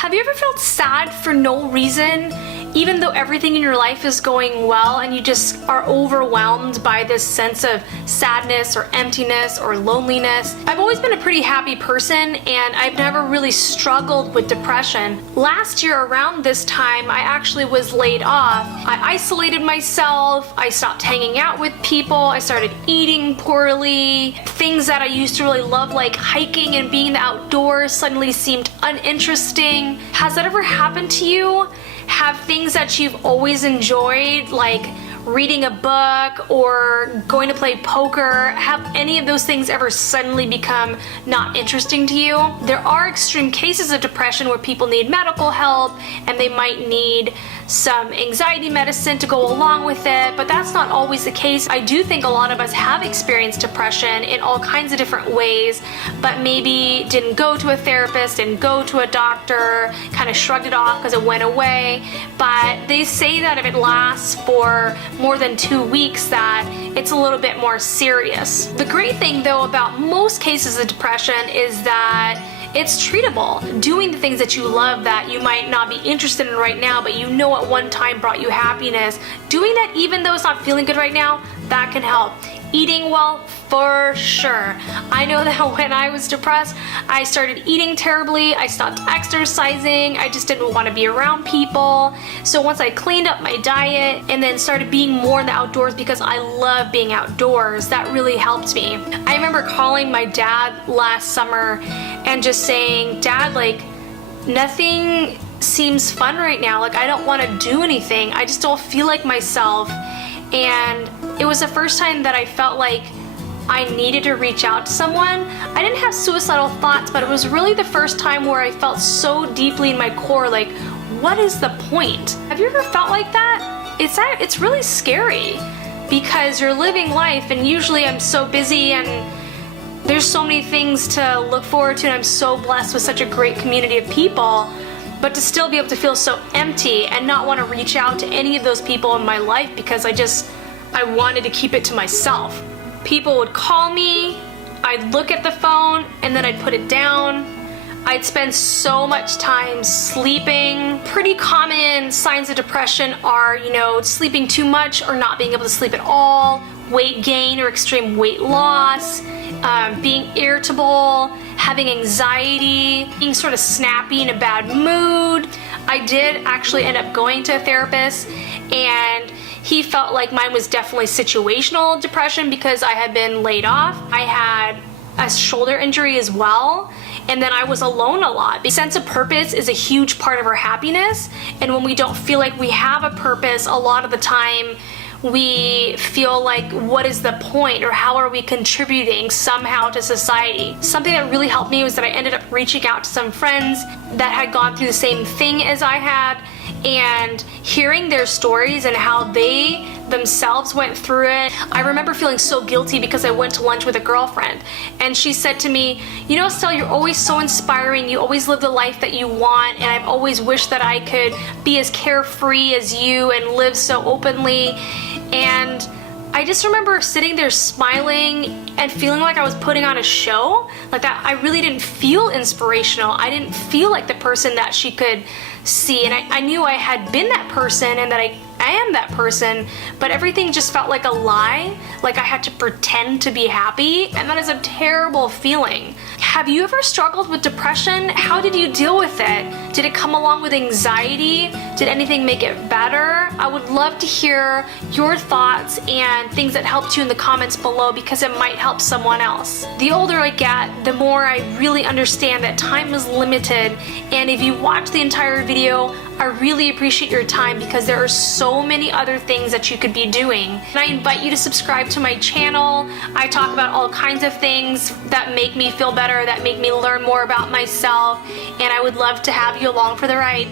Have you ever felt sad for no reason, even though everything in your life is going well and you just are overwhelmed by this sense of sadness or emptiness or loneliness? I've always been a pretty happy person and I've never really struggled with depression. Last year around this time, I actually was laid off. I isolated myself, I stopped hanging out with people, I started eating poorly. Things that I used to really love, like hiking and being in the outdoors, suddenly seemed uninteresting. Has that ever happened to you? Have things that you've always enjoyed, like reading a book or going to play poker, have any of those things ever suddenly become not interesting to you? There are extreme cases of depression where people need medical help and they might need some anxiety medicine to go along with it, but that's not always the case. I do think a lot of us have experienced depression in all kinds of different ways, but maybe didn't go to a therapist, didn't go to a doctor, kind of shrugged it off because it went away. But they say that if it lasts for more than 2 weeks, that it's a little bit more serious. The great thing though about most cases of depression is that it's treatable. Doing the things that you love that you might not be interested in right now, but you know at one time brought you happiness, doing that even though it's not feeling good right now, that can help. Eating well, for sure. I know that when I was depressed, I started eating terribly, I stopped exercising, I just didn't want to be around people. So once I cleaned up my diet and then started being more in the outdoors because I love being outdoors, that really helped me. I remember calling my dad last summer and just saying, Dad, like, nothing seems fun right now. Like, I don't want to do anything. I just don't feel like myself. And it was the first time that I felt like I needed to reach out to someone. I didn't have suicidal thoughts, but it was really the first time where I felt so deeply in my core, like, what is the point? Have you ever felt like that? It's really scary because you're living life, and usually I'm so busy and there's so many things to look forward to, and I'm so blessed with such a great community of people. But to still be able to feel so empty and not want to reach out to any of those people in my life because I wanted to keep it to myself. People would call me, I'd look at the phone, and then I'd put it down. I'd spend so much time sleeping. Pretty common signs of depression are, sleeping too much or not being able to sleep at all, weight gain or extreme weight loss, being irritable, having anxiety, being sort of snappy, in a bad mood. I did actually end up going to a therapist, and he felt like mine was definitely situational depression because I had been laid off. I had a shoulder injury as well, and then I was alone a lot. The sense of purpose is a huge part of our happiness, and when we don't feel like we have a purpose, a lot of the time we feel like, what is the point, or how are we contributing somehow to society? Something that really helped me was that I ended up reaching out to some friends that had gone through the same thing as I had, and hearing their stories and how they themselves went through it. I remember feeling so guilty because I went to lunch with a girlfriend and she said to me, Estelle, you're always so inspiring, you always live the life that you want, and I've always wished that I could be as carefree as you and live so openly. And I just remember sitting there smiling and feeling like I was putting on a show, like that. I really didn't feel inspirational. I didn't feel like the person that she could see, and I knew I had been that person and that I am that person, but everything just felt like a lie, like I had to pretend to be happy, and that is a terrible feeling. Have you ever struggled with depression? How did you deal with it? Did it come along with anxiety? Did anything make it better? I would love to hear your thoughts and things that helped you in the comments below, because it might help someone else. The older I get, the more I really understand that time is limited, and if you watch the entire video, I really appreciate your time because there are so many other things that you could be doing. And I invite you to subscribe to my channel. I talk about all kinds of things that make me feel better, that make me learn more about myself, and I would love to have you along for the ride.